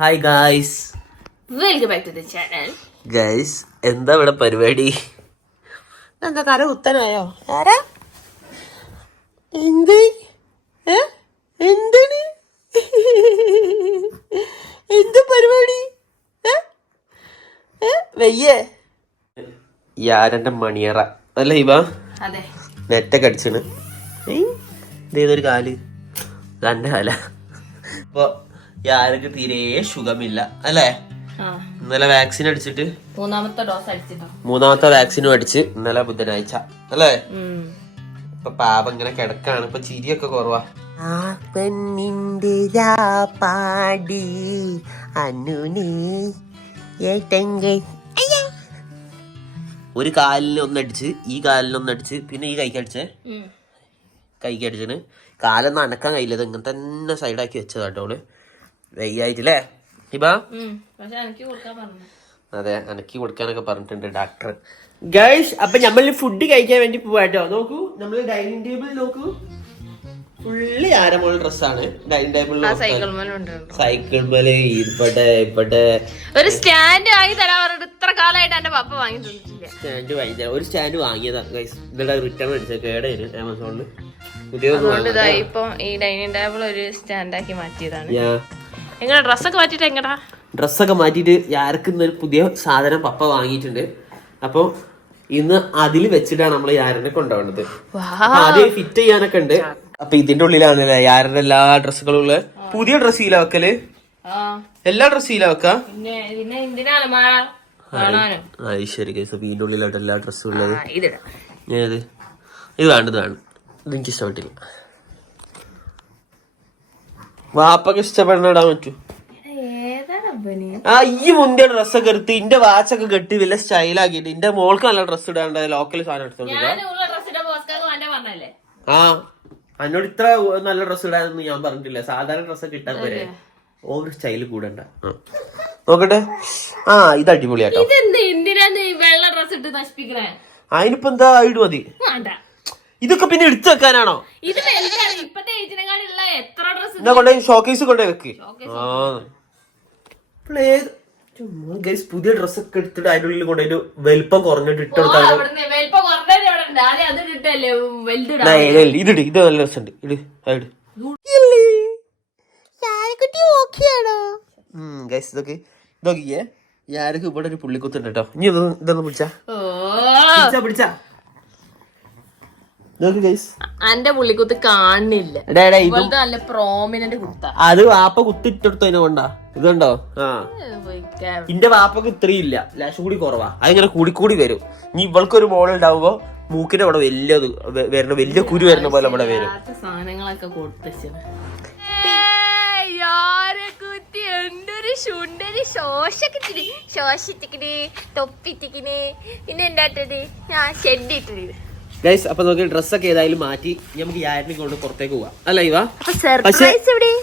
Hi guys, welcome back to the channel. Guys എന്താ ഇവിടെ പരിപാടി? എന്താ കര കുത്തനായോ? ആരാ എന്ത് എന്താണ് എന്ത് പരിപാടി? വയ്യേ യാരന്റെ മണിയറ അല്ല ഇവ അതെ നെറ്റൊക്കെ അടിച്ചാണ്. ഇതേതൊരു കാല് തന്റെ കാല. അപ്പൊ യാരക്ക് തീരെ സുഖമില്ല അല്ലേ? ഇന്നലെ വാക്സിൻ അടിച്ചിട്ട് മൂന്നാമത്തെ വാക്സിനും അടിച്ച് ഇന്നലെ ബുധനാഴ്ച അല്ലേ? ഇപ്പൊ പാപം ഇങ്ങനെ കിടക്കാണ്. ഇപ്പൊ ചിരിയൊക്കെ കുറവാ. ഒരു കാലിന് ഒന്നടിച്ച്, ഈ കാലിന് ഒന്നടിച്ച്, പിന്നെ ഈ കൈക്കടിച്ചേ, കൈക്കടിച്ചിന്. കാലൊന്നും അനക്കാൻ കഴിയില്ലത് ഇങ്ങനെ തന്നെ സൈഡാക്കി വെച്ചതാട്ടോള്. വയ്യായിട്ടില്ലേ ഇബാ? അതെ, അനക്കി കൊടുക്കാനൊക്കെ പറഞ്ഞിട്ടുണ്ട് ഡോക്ടർ. ഗൈസ്, അപ്പൊ നമ്മള് ഫുഡ് കഴിക്കാൻ വേണ്ടി പോവാട്ടോ. നോക്കൂ, നമ്മള് ഡൈനിങ് ടേബിൾ നോക്കൂ, ഫുള്ളി ആരമോൾ ഡ്രസ്സാണ് ഡൈനിങ് ടേബിളിൽ. സൈക്കിൾ മേല് ഇവിടെ ഒരു സ്റ്റാൻഡ് വാങ്ങി തരാൻ പറഞ്ഞിട്ട് ഇത്ര കാലമായിട്ട് എന്റെ പപ്പ വാങ്ങി തന്നിട്ടില്ല. സ്റ്റാൻഡ് വാങ്ങി തരാം. ഒരു സ്റ്റാൻഡ് വാങ്ങിയതാ ഗൈസ്, ഇതിന്റെ റിട്ടേൺ അടിച്ചത് കേടായിരുന്നു ആമസോണില്. ഇപ്പൊ ഈ ഡൈനിങ് ടേബിൾ ഒരു സ്റ്റാൻഡാക്കി മാറ്റിയതാണ്. എങ്ങനെ ഡ്രസ്സൊക്കെ മാറ്റിട്ട് എങ്ങടാ? ഡ്രസ്സൊക്കെ മാറ്റിയിട്ട് യാരക്കുന്നൊരു പുതിയ സാധനം പപ്പ വാങ്ങിയിട്ടുണ്ട്. അപ്പൊ ഇന്ന് അതിൽ വെച്ചിട്ടാണ് നമ്മൾ യാരനെ കൊണ്ടുപോകുന്നത്. ആദ്യം ഫിറ്റ് ചെയ്യാനൊക്കെ ഉണ്ട്. അപ്പൊ ഇതിന്റെ ഉള്ളിലാണല്ലേ യാരന്റെ എല്ലാ ഡ്രസ്സുകളും ഉള്ളത്. പുതിയ ഡ്രസ് ഇല്ല വെക്കല്, എല്ലാ ഡ്രസ്സും ഇല്ല വെക്ക. ശരി കേസ്, അപ്പൊ ഇതിന്റെ ഉള്ളിലായിട്ട് എല്ലാ ഡ്രസ്സും ഉള്ളത്. ഏത് ഇത് വേണ്ടത് വേണം, ഇതെനിക്ക് ഇഷ്ടപ്പെട്ടില്ല. വാപ്പൊക്കെ ഇഷ്ടപ്പെടുന്ന ഇടാൻ പറ്റൂ. ഈ മുന്തിയ ഡ്രസ്സൊക്കെ എടുത്ത് ഇന്റെ വാച്ചൊക്കെ കെട്ടി വല്ല സ്റ്റൈലാക്കിട്ട് ഇന്റെ മോൾക്ക് നല്ല ഡ്രസ്സ് ഇടാണ്ട് ലോക്കൽ സാധനം എടുത്തോണ്ടില്ല. എന്നോട് ഇത്ര നല്ല ഡ്രസ്സ് ഇടാനൊന്നും ഞാൻ പറഞ്ഞിട്ടില്ല. സാധാരണ ഡ്രസ്സൊക്കെ ഇട്ടാൽ പോരെ, ഓവർ സ്റ്റൈല് കൂടണ്ട. നോക്കട്ടെ. ഇത് അടിപൊളിയാട്ടോ. അതിനിപ്പോ എന്താ ഇട് മതി. ഇതൊക്കെ പിന്നെ എടുത്തു വെക്കാനാണോ? എന്നാ കൊണ്ടേ ഷോക്കേസ് കൊണ്ടേ വെക്ക്. പുതിയ ഡ്രസ്സൊക്കെ എടുത്തിട്ട് അതിന്റെ ഉള്ളിൽ കൊണ്ടൊരു വലിപ്പം കുറഞ്ഞിട്ട് ഇട്ടെടുത്താൽ ഇതിട്. ഇത് നല്ല രസമുണ്ട്. ഇട് ഇട്. ഇതൊക്കെ ഇതൊക്കെ ഞാനൊക്കെ ഇവിടെ ഒരു പുള്ളിക്കുത്തുണ്ട് കേട്ടോ. ഇനി ഇതൊന്ന് പിടിച്ചാ എന്റെ പുള്ളിക്കുത്ത് കാണുന്നില്ല. നല്ല പ്രോമിനന്റ് കുത്ത. അത് വാപ്പ കുത്തിട്ടെടുത്തതിനെ കൊണ്ടാ ഇതുണ്ടോ? ഇന്റെ വാപ്പക്ക് ഇത്രയും ഇല്ല, ലാശം കൂടി കുറവാ. അതിങ്ങനെ കൂടി വരും. ഇനി ഇവൾക്കൊരു മോൾ ഉണ്ടാവുമ്പോ മൂക്കിന്റെ അവിടെ വലിയത് വരണ, വലിയ കുരു വരുന്ന പോലെ ഇവിടെ വരും. സാധനങ്ങളൊക്കെ പിന്നെ എന്താട്ടത് ഞാൻ ഷെഡിട്ടത്. ഗൈസ്, അപ്പൊ നോക്കി ഡ്രസ്സൊക്കെ ഏതായാലും മാറ്റി നമുക്ക് യാരിനെ കൊണ്ട് പുറത്തേക്ക് പോവാം അല്ല ഇവ. പക്ഷേ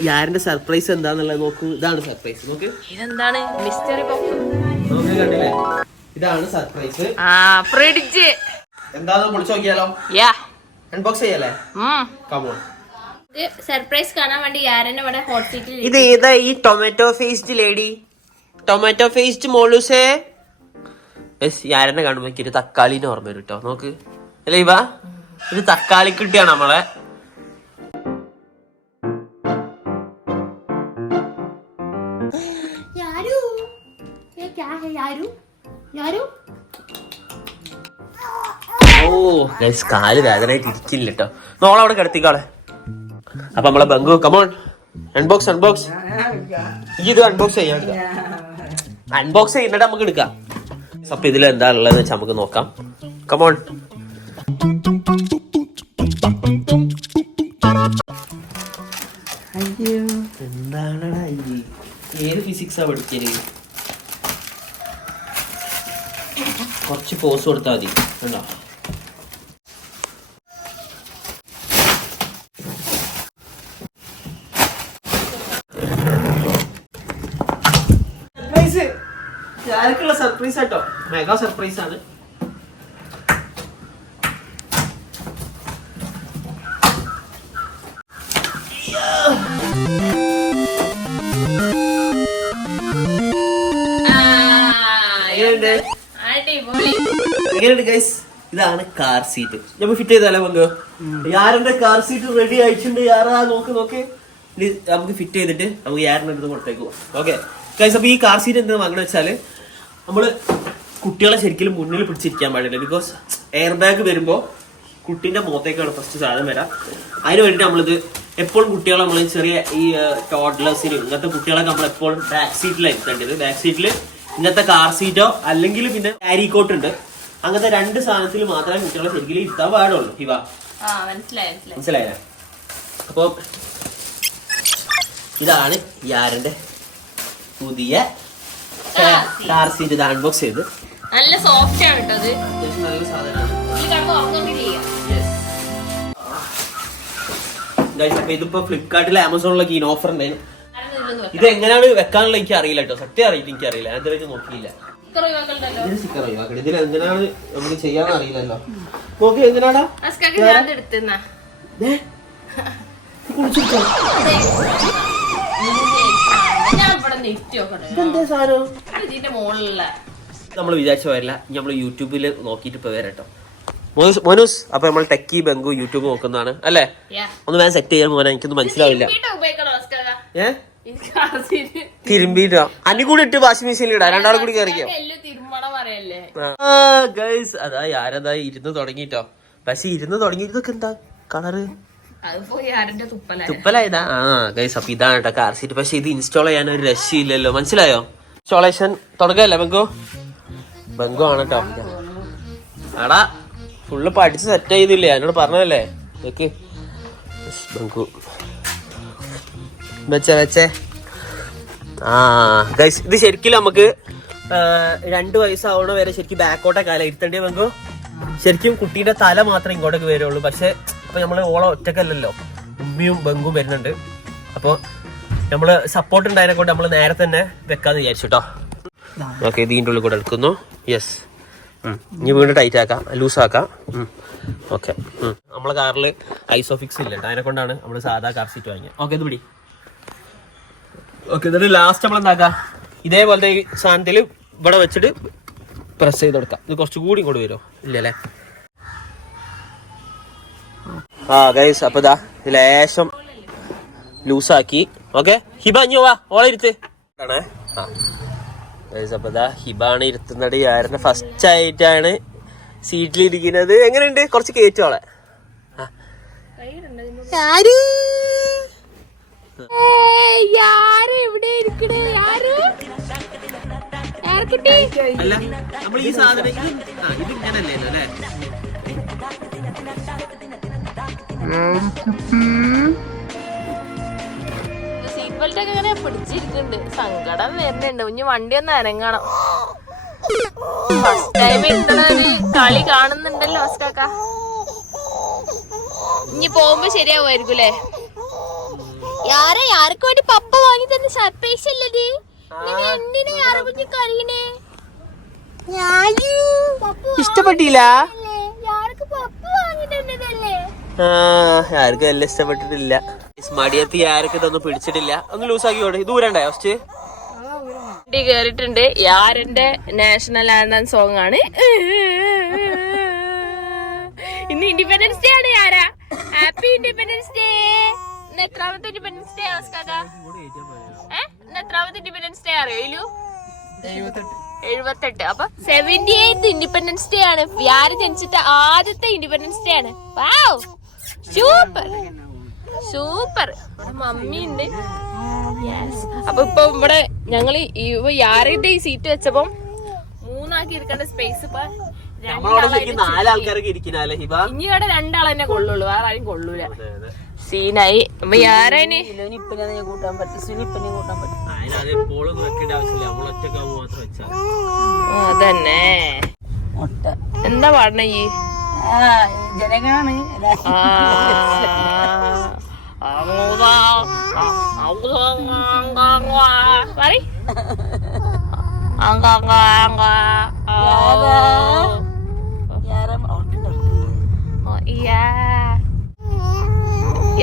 യാരിന്റെ സർപ്രൈസ് എന്താന്നുള്ളത് നോക്കൂ. ഇതാണ് സർപ്രൈസ്. നോക്ക്, ഇതെന്താണ്? Mystery box. നോക്ക്, കണ്ടില്ലേ? ഇതാണ് സർപ്രൈസ്. ഫ്രിഡ്ജ് എന്താന്ന് പൊളിച്ചു നോക്കിയാലോ? അൺബോക്സ് ചെയ്യാലേ? സർപ്രൈസ് കാണാൻ വേണ്ടി യാരനെ ഇവിടെ ഹോട്ട് സീറ്റിൽ. ഇത് ഏതാ ഈ tomato faced lady? Tomato faced മോളൂസേ. യാരനെ കാണുമ്പോ എനിക്ക് ഒരു തക്കാളിനെ ഓർമ്മ വരും കേട്ടോ. നോക്ക് അല്ലേ ഇവ, ഇത് തക്കാളി കിട്ടിയാണ് നമ്മളെ. കാല് വേദനയായിട്ട് ഇരിക്കില്ല കേട്ടോ. നോളവിടെ കിടത്തിക്കാളെ. അപ്പൊ നമ്മളെ ബംഗു കമോൺ അൺബോക്സ് ഇത് അൺബോക്സ് ചെയ്യാൻ അൺബോക്സ് ചെയ്യുന്നിട്ട് നമുക്ക് എടുക്കാം. അപ്പൊ ഇതിൽ എന്താ ഉള്ളതെന്ന് വെച്ചാൽ നമുക്ക് നോക്കാം. കമോൺ. അയ്യോ, എന്താണടാ ഇത്? ഏത് ഫിസിക്സാ പഠിക്കല്? കുറച്ച് പോസ് കൊടുത്താൽ മതി. കണ്ടോ? സർപ്രൈസ്, ആർക്കുള്ള സർപ്രൈസ് ആട്ടോ. മെഗാ സർപ്രൈസ് ആണ്. എങ്ങനെയുണ്ട് എങ്ങനെയുണ്ട് ഗൈസ്? ഇതാണ് കാർ സീറ്റ്. ഞാൻ ഫിറ്റ് ചെയ്താലോ പങ്ക്? യാരന്റെ കാർ സീറ്റ് റെഡി ആയിട്ടുണ്ട്. യാറാ നോക്ക് ഇനി നമുക്ക് ഫിറ്റ് ചെയ്തിട്ട് നമുക്ക് യാറിന്റെ അടുത്ത് പുറത്തേക്ക് പോവാം. ഓക്കെ ഗൈസ്, അപ്പൊ ഈ കാർ സീറ്റ് എന്താ വാങ്ങണ വെച്ചാല് നമ്മള് കുട്ടികളെ ശരിക്കും മുന്നിൽ പിടിച്ചിരിക്കാൻ പാടില്ല. ബിക്കോസ് എയർ ബാഗ് വരുമ്പോ കുട്ടീന്റെ മുഖത്തേക്കാണ് ഫസ്റ്റ് സാധനം വരാം. അതിന് വേണ്ടിട്ട് നമ്മളിത് എപ്പോഴും കുട്ടികളെ നമ്മൾ ചെറിയ ഈ ടോഡ്ലേഴ്സിന് ഇങ്ങനത്തെ കുട്ടികളൊക്കെ നമ്മൾ എപ്പോഴും ബാക്ക് സീറ്റിലാണ് ഇരുത്തേണ്ടത്. ബാക്ക് സീറ്റിൽ ഇങ്ങനത്തെ കാർ സീറ്റോ അല്ലെങ്കിൽ പിന്നെ ക്യാരി കോട്ട് ഉണ്ട്, അങ്ങനത്തെ 2 സാധനത്തിൽ മാത്രമേ കുട്ടികളെ ശരിക്കും ഇരുത്താൻ പാടുള്ളൂ. ഹിബ മനസ്സിലായില്ലേ? അപ്പൊ ഇതാണ് യാരന്റെ പുതിയ കാർ സീറ്റ്. ഇത് അൺബോക്സ് ചെയ്ത് നല്ല സോഫ്റ്റ് ആണ് കേട്ടോ. അത്യാവശ്യം നല്ല സാധനമാണ്. ഇതിപ്പോ ഫ്ലിപ്കാർട്ടിൽ ആമസോണിലൊക്കെ ഈ ഓഫർ ഉണ്ടായിരുന്നു. ഇത് എങ്ങനെയാണ് വെക്കാനുള്ള എനിക്ക് അറിയില്ല കേട്ടോ, സത്യം അറിയില്ല, എനിക്കറിയില്ല, ഞാൻ ഇതുവരെ നോക്കിയില്ല. ഇതിന് സ്റ്റിക്കർ ഒഴിവാക്കണം. ഇതിൽ എങ്ങനെയാണ് നമുക്ക് ചെയ്യാൻ അറിയില്ലല്ലോ. നോക്കി എങ്ങനെയാടാ നമ്മൾ വിചാരിച്ച വരില്ല. നമ്മൾ യൂട്യൂബിൽ നോക്കിയിട്ട് ഇപ്പൊ വരട്ടോ മോനൂസ്. അപ്പൊ നമ്മൾ ടെക്കി ബംഗു യൂട്യൂബ് നോക്കുന്നതാണ് അല്ലേ? ഒന്ന് വേഗം സെറ്റ് ചെയ്യാൻ മോനെ, എനിക്കൊന്നും മനസ്സിലാവില്ല. തിരുമ്പിട്ടോ അനി കൂടി ഇട്ട് വാഷിംഗ് മെഷീനിൽ ഇടാം, 2 ആളും കൂടി കയറിക്കോ. ഗൈസ് അതാ ആരതാ ഇരുന്ന് തുടങ്ങിട്ടോ. പക്ഷെ ഇരുന്ന് തുടങ്ങിയിട്ടൊക്കെ എന്താ കളറ് തുപ്പലായതാ. ഗൈസ് അപ്പൊ ഇതാണ് കേട്ടോ കാർ സീറ്റ്. പക്ഷെ ഇത് ഇൻസ്റ്റാൾ ചെയ്യാൻ ഒരു രക്ഷയില്ലല്ലോ, മനസ്സിലായോ? ഇൻസ്റ്റാളേഷൻ തുടങ്ങല്ലേ ബംഗു? ബംഗു ആണ് കേട്ടോ. ആടാ ഫുള്ള് പഠിച്ച് സെറ്റ് ചെയ്തില്ലേ, എന്നോട് പറഞ്ഞതല്ലേ. ഓക്കെ ബംഗു വെച്ചേ. ഗൈസ് ഇത് ശരിക്കും നമുക്ക് 2 വയസ്സാവണ വരെ ശരിക്കും ബാക്കോട്ടെ കാലം ഇരുത്തേണ്ടി ബംഗു. ശരിക്കും കുട്ടീന്റെ തല മാത്രമേ ഇങ്ങോട്ടേക്ക് വരുള്ളൂ. പക്ഷെ ഇപ്പൊ നമ്മള് ഓളം ഒറ്റക്കല്ലല്ലോ, ഉമ്മിയും ബംഗും വരുന്നുണ്ട്. അപ്പൊ നമ്മള് സപ്പോർട്ട് ഉണ്ടായതിനെ കൊണ്ട് നമ്മള് നേരെ തന്നെ വെക്കാന്ന് വിചാരിച്ചു കേട്ടോ. ഓക്കെ ഇതിൻ്റെ ഉള്ളിൽ കൂടെ എടുക്കുന്നു. യെസ്, ഇനി വീണ്ടും ടൈറ്റ് ആക്കാം, ലൂസ് ആക്കാം. ഓക്കെ നമ്മളെ കാറിൽ ഐസോഫിക്സ് ഇല്ല, അതിനെ കൊണ്ടാണ് നമ്മള് സാധാ കാർ സീറ്റ് വാങ്ങിയത്. ഓക്കെ ഇത് പിടി. ഓക്കെ എന്നിട്ട് ലാസ്റ്റ് നമ്മൾ എന്താക്കാം, ഇതേപോലത്തെ ഈ സാധനത്തിൽ ഇവിടെ വെച്ചിട്ട് പ്രസ് ചെയ്ത് കൊടുക്കാം. ഇത് കുറച്ചുകൂടി ഇങ്ങോട്ട് വരുമോ? ഇല്ലല്ലേ? ഗൈസ് അപ്പൊ ഇതാ ലേശം ലൂസാക്കി. ഓക്കെ ഹിബ ഇഞ്ഞു വാ, ഓളെ ഇരുത്ത്. അപ്പൊ ഇതാ ഹിബാണ് ഇരുത്തുന്നത്. ആരുടെ ഫസ്റ്റ് ആയിട്ടാണ് സീറ്റിലിരിക്കുന്നത്. എങ്ങനെയുണ്ട്? കുറച്ച് കേറ്റോളെ. അല്ല നമ്മൾ ഈ സാധനം ഇത് ഇങ്ങനല്ലേ അല്ലേ? സീറ്റ് ബെൽറ്റ് ഒക്കെ ഇങ്ങനെ പിടിച്ചിരിക്കുന്നുണ്ട്, സങ്കടം വരുന്നുണ്ട്. ഇനി വണ്ടി ഒന്ന് അനങ്ങണം. ഫസ്റ്റ് ടൈം ഇത്ര ഒരു കളി കാണുന്നുണ്ടല്ലോ ഫസ്റ്റാക്ക. ഇനി പോകുമ്പോ ശരിയാവുമായിരിക്കൂലേ? ആർക്ക് വേണ്ടി പപ്പ വാങ്ങി തന്നെ സർപ്രൈസ് അല്ലത്. ഇഷ്ടപ്പെട്ടില്ല? ആർക്കും എല്ലാം ഇഷ്ടപ്പെട്ടിട്ടില്ല. മടിയത്തി ആർക്കും ഇതൊന്നും പിടിച്ചിട്ടില്ല. ഒന്ന് ലൂസാക്കിയോടെ. ദൂരണ്ടേ ഫസ്റ്റ് വണ്ടി കേറിട്ടുണ്ട്. യാരന്റെ നാഷണൽ ആന്തം സോങ് ആണ്. ഇന്ന് ഇൻഡിപെൻഡൻസ് ഡേ ആണ്. യാരാ ഹാപ്പി ഇൻഡിപെൻഡൻസ് ഡേ. എത്രാമത്തെ ഇൻഡിപെൻഡൻസ് ഡേ ആസ്കാക്ക? എത്രാമത്തെ ഇൻഡിപെൻഡൻസ് ഡേ അറിയോ? 78. അപ്പൊ 78th ഇൻഡിപെൻഡൻസ് ഡേ ആണ്. യാര് ജനിച്ചിട്ട് ആദ്യത്തെ ഇൻഡിപെൻഡൻസ് ഡേ ആണ്. Wow super super. മമ്മി ഉണ്ട്. അപ്പൊ ഇപ്പൊ ഇവിടെ ഞങ്ങള് യാരുടെ ഈ സീറ്റ് വെച്ചപ്പോ 3 ആക്കി ഇരിക്കേണ്ട സ്പേസ് ഇപ്പൊ 4 ആൾക്കാരൊക്കെ ഇരിക്കുന്നല്ലേ ഹിബ? ഇനി ഇവിടെ 2 ആൾ തന്നെ കൊള്ളുള്ളൂ, വേറെ ആരും കൊള്ളൂല. സീനായി. അപ്പൊ യാരേന് അതന്നെ. എന്താ പാടണ ഈ ജനങ്ങളാണ്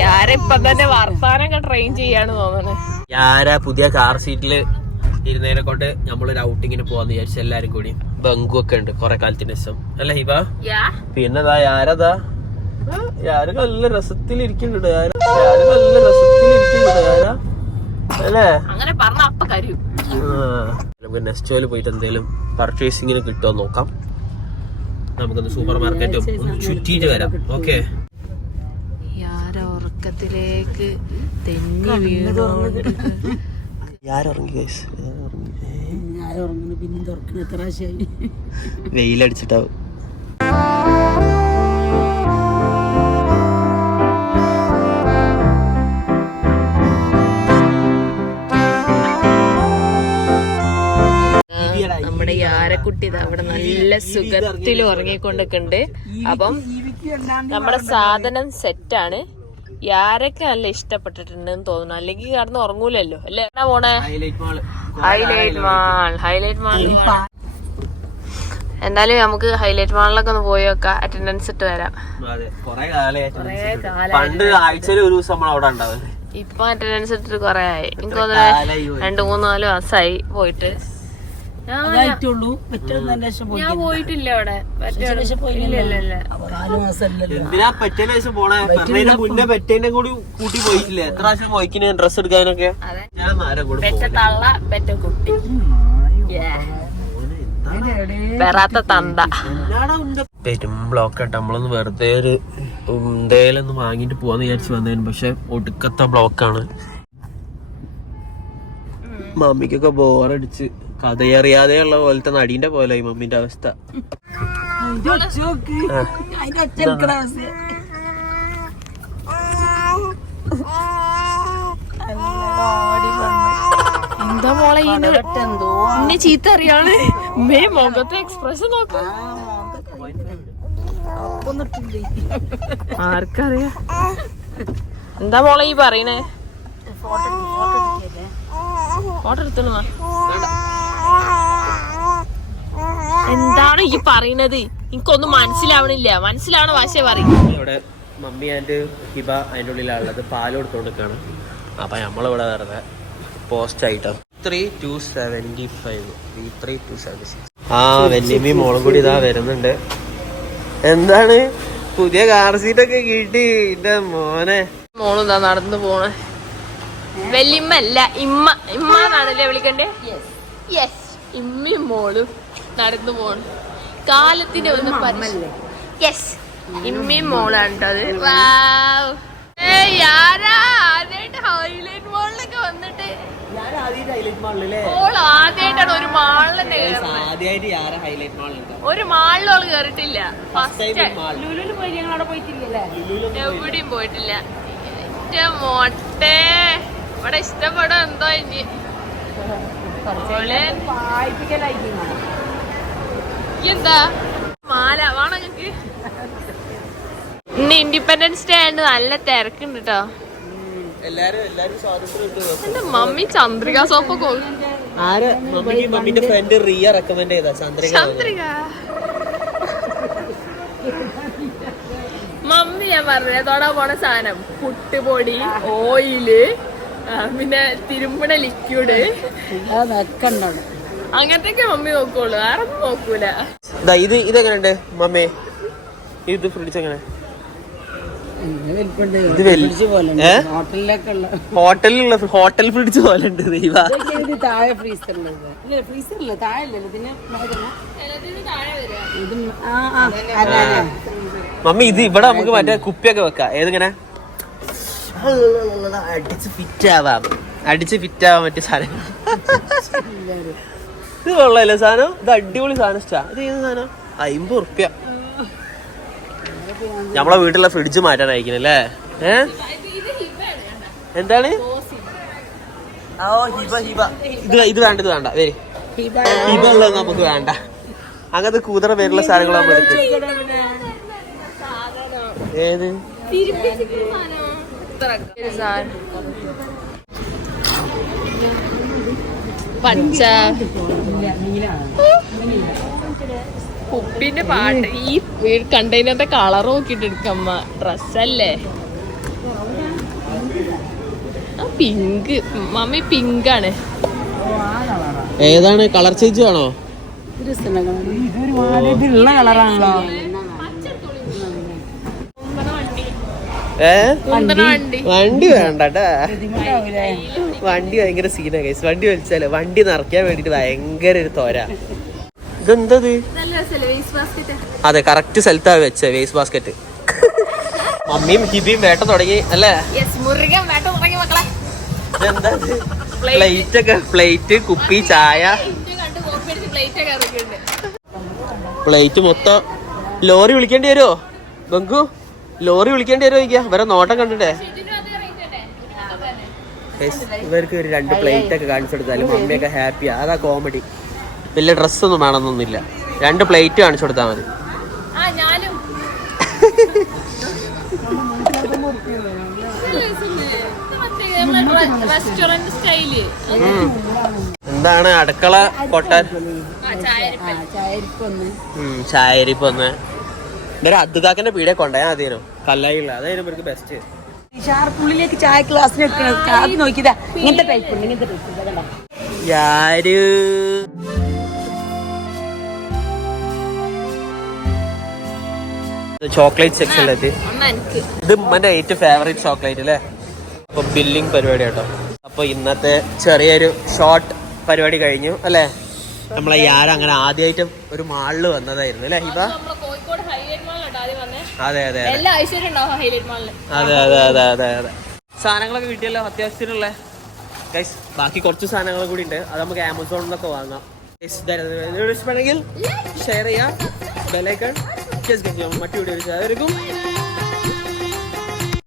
യാരിപ്പം തന്നെ വർത്താനൊക്കെ ട്രെയിൻ ചെയ്യാണ് തോന്നണേ. യാര പുതിയ കാർ സീറ്റില് ഇരുന്നതിനെ കൊണ്ട് നമ്മളൊരു ഔട്ടിങ്ങിന് പോവാന്ന് വിചാരിച്ചു എല്ലാരും കൂടി. ബങ്കു ഒക്കെ ഉണ്ട് കൊറേ കാലത്തിന് ശേഷം അല്ല ഹിബ. പിന്നെതാ യാരതാ യാര് നല്ല രസത്തിലിരിക്കുന്നുണ്ട്. അല്ലേ നമുക്ക് നെസ്റ്റോയില് പോയിട്ട് എന്തെങ്കിലും പർച്ചേസിങ്ങിന് കിട്ടുമോ നോക്കാം. നമുക്കൊന്ന് സൂപ്പർ മാർക്കറ്റും ഒന്ന് ചുറ്റിയിട്ട് വരാം. ഓക്കെ. ഉറക്കത്തിലേക്ക് തെന്നി വീണോണ്ട് വെയിലടിച്ചിട്ടാവും. നമ്മുടെ യാരക്കുട്ടി അവിടെ നല്ല സുഖത്തിൽ ഉറങ്ങിക്കൊണ്ടൊക്കെ. അപ്പം നമ്മുടെ സാധനം സെറ്റാണ്. യാരൊക്കെ നല്ല ഇഷ്ടപ്പെട്ടിട്ടുണ്ടെന്ന് തോന്നുന്നു. അല്ലെങ്കിൽ കടന്ന് ഉറങ്ങൂലല്ലോ അല്ലേ? എന്നാ പോണേ? Highlight mall. എന്തായാലും നമുക്ക് ഹൈലൈറ്റ് മാളിലൊക്കെ ഒന്ന് പോയി വെക്കാം. അറ്റൻഡൻസ് ഇട്ട് വരാം. ഇപ്പൊ അറ്റൻഡൻസ് ഇട്ടിട്ട് കൊറേ ആയി. എനിക്ക് തോന്നുന്നു 2-3-4 മാസമായി പോയിട്ട്. ഞാൻ പോയിട്ടില്ല അവിടെ. ഡ്രസ് എടുക്കാനൊക്കെ പെറാത്ത തന്ത പെരും ബ്ലോക്ക് ആയിട്ട് നമ്മളൊന്ന് വെറുതെ ഒരു എന്തേലൊന്ന് വാങ്ങിട്ട് പോവാന്ന് വിചാരിച്ചു വന്നതിന്. പക്ഷെ ഒടുക്കത്തെ ബ്ലോക്കാണ്. മമ്മിക്കൊക്കെ ബോറടിച്ച് കഥയറിയാതെയുള്ള പോലത്തെ നടീന്റെ പോലെ മമ്മിന്റെ അവസ്ഥ. എന്താ മോളെ ഇന്നെ ചീത്ത അറിയാണ്. മുഖത്തെ എക്സ്പ്രഷൻ നോക്കാം. ആർക്കറിയാ എന്താ മോളെ ഈ പറയണേ? ഫോട്ടോ എടുത്തു. എന്താണ് ഈ പറയുന്നത്? എനിക്കൊന്നും മനസ്സിലാവണില്ല. മനസ്സിലാവണ ഭാഷ പറയും. ഇവിടെ മമ്മി ആൻഡ് ഹിബ അതിൻ്റെ ഉള്ളിലാണുള്ളത്. പാല് കൊടുത്തോണ്ടിരിക്കാണ്. അപ്പൊ നമ്മളിവിടെ വെറുതെ പോസ്റ്റ് ആയിട്ടോ. 3275 ആ വെല്ലിമ്മി മോളും കൂടി ഇതാ വരുന്നുണ്ട്. എന്താണ് പുതിയ കാർ സീറ്റൊക്കെ കിട്ടി എന്റെ മോനെ. മോളും ഇതാ നടന്നു പോണേ. വെല്ലിമ്മ അല്ല ഇമ്മ. ഇമ്മ എന്നാണല്ലേ വിളിക്കണ്ടേ? യെസ്. ഇമ്മയും മോളും നടന്നു പോണു. കാലത്തിന്റെ ഒന്ന് യെസ് ഇമ്മയും മോളാണ് കേട്ടോ അത്. ആദ്യമായിട്ട് ഹൈലൈറ്റ് മാളിലൊക്കെ വന്നിട്ട് ആദ്യമായിട്ടാണ് ഒരു മാളിൽ തന്നെ ഒരു മാളിലും അവള് കേറിട്ടില്ല. എവിടെയും പോയിട്ടില്ല. മോട്ടെ ഇവിടെ ഇഷ്ടപ്പെടും എന്തോ. ഇനി എന്താ മാല വേണം നിങ്ങക്ക്? ഇന്ന് ഇൻഡിപെൻഡൻസ് ഡേ ആയിട്ട് നല്ല തിരക്കുണ്ട് കേട്ടോ. എന്റെ മമ്മി ചന്ദ്രിക സോപ്പൊക്കെ ചന്ദ്രിക മമ്മി ഞാൻ പറഞ്ഞ തൊടാൻ പോണ സാധനം പുട്ടുപൊടി, ഓയില്, പിന്നെ തിരുമ്പണ ലിക്വിഡ് അങ്ങനത്തെയൊക്കെ മമ്മി നോക്കുള്ളൂ. വേറെ ഒന്നും നോക്കൂല. ഇതെങ്ങനെയുണ്ട് മമ്മി? ഇത് ഫ്രിഡ്ജ് എങ്ങനെ? ഹോട്ടൽ ഫ്രിഡ്ജ് പോലെ ഉണ്ട്. മമ്മി ഇത് ഇവിടെ നമുക്ക് മറ്റേ കുപ്പിയൊക്കെ വെക്കാം. ഏതിങ്ങനെ അടിച്ച് ഫിറ്റ് ആവാൻ പറ്റിയ സാധനം. ഇത് കൊള്ളാല്ലേ സാധനം? ഇത് അടിപൊളി സാധനം. ഇത് ഏത് സാധനം? 50 ഉറുപ്യ. നമ്മളെ വീട്ടിലെ ഫ്രിഡ്ജ് മാറ്റാനായിരിക്കണല്ലേ? എന്താണ് ഇത് വേണ്ട വേ ഹിബ ഉള്ളത് നമുക്ക് വേണ്ട. അങ്ങനത്തെ കൂതറ പേരുള്ള സാധനങ്ങൾ നമ്മൾ എടുക്കും. ഏത് പച്ച കുപ്പിന്റെ പാട്ട്. ഈ കണ്ടെയ്നറിന്റെ കളർ നോക്കിട്ട് എടുക്കമ്മ. ഡ്രസ്സല്ലേ പിങ്ക്. മമ്മി പിങ്കാണ്. ഏതാണ് കളർ ചേഞ്ച് ആണോ? ഇതൊരുപാട് കളറാണല്ലോ. വണ്ടി വേണ്ടട്ടാ, വണ്ടി ഭയങ്കര സീനാ ഗൈസ്. വണ്ടി വലിച്ചാലേ വണ്ടി നിറയ്ക്കാൻ വേണ്ടിട്ട് ഭയങ്കര ഒരു തോര. ഇതെന്തത്? അതെ, കറക്റ്റ് സ്ഥലത്താ വെച്ച വേസ്റ്റ് ബാസ്കറ്റ്. മമ്മിയും ഹിബിയും വേട്ട തുടങ്ങി അല്ലേ? ഇതെന്താ? പ്ലേറ്റ് ഒക്കെ, പ്ലേറ്റ്, കുപ്പി, ചായ, പ്ലേറ്റ് മൊത്തം. ലോറി വിളിക്കേണ്ടി വരുമോ ബങ്കു? ലോറി വിളിക്കേണ്ടി വരുമോ ചോദിക്കാ? ഇവരെ നോട്ടം കണ്ടിട്ടേ. ഇവർക്ക് ഒരു 2 പ്ലേറ്റ് ഒക്കെ കാണിച്ചു കൊടുത്താലും മമ്മിയൊക്കെ ഹാപ്പിയാ. അതാ കോമഡി. വലിയ ഡ്രസ്സൊന്നും വേണമെന്നൊന്നുമില്ല, 2 പ്ലേറ്റ് കാണിച്ചു കൊടുത്താൽ മതി. എന്താണ് അടുക്കള കൊട്ടാൻ? ചായരിപ്പൊന്ന്. ഇവര് അദ്ദുകാക്കന്റെ പീടിയെ കൊണ്ടുപോയാൽ മതിയോ? കല്ലായില്ല, അതായിരുന്നു ഇവർക്ക് ബെസ്റ്റ്. ഷാർപ്പുള്ളിലേക്ക് ചായ ക്ലാസ്സിന് നോക്കിയതാ. ഇങ്ങനത്തെ ടൈപ്പ് ഉണ്ട്, ഇങ്ങനത്തെ ടൈപ്പ്. ചോക്ലേറ്റ് സെക്ഷനിലെത്തി. ഇത് ഉമ്മന്റെ ഏറ്റവും ഫേവറേറ്റ് ചോക്ലേറ്റ് അല്ലേ? അപ്പൊ ബില്ലിംഗ് പരിപാടി കേട്ടോ. അപ്പൊ ഇന്നത്തെ ചെറിയൊരു ഷോർട്ട് പരിപാടി കഴിഞ്ഞു അല്ലേ? നമ്മളെ യാര അങ്ങനെ ആദ്യമായിട്ട് ഒരു മാളില് വന്നതായിരുന്നു അല്ലേ ഹിബ? അതെ അതെ അതെ സാധനങ്ങളൊക്കെ കിട്ടിയല്ലോ അത്യാവശ്യത്തിനുള്ള. ഗൈസ് ബാക്കി കുറച്ച് സാധനങ്ങൾ കൂടി ഉണ്ട്, അത് നമുക്ക് ആമസോണിൽ നിന്നൊക്കെ വാങ്ങാം. ഇഷ്ടമാണെങ്കിൽ ഷെയർ ചെയ്യാം, ബെലൈക്കൺ മറ്റു വീഡിയോ.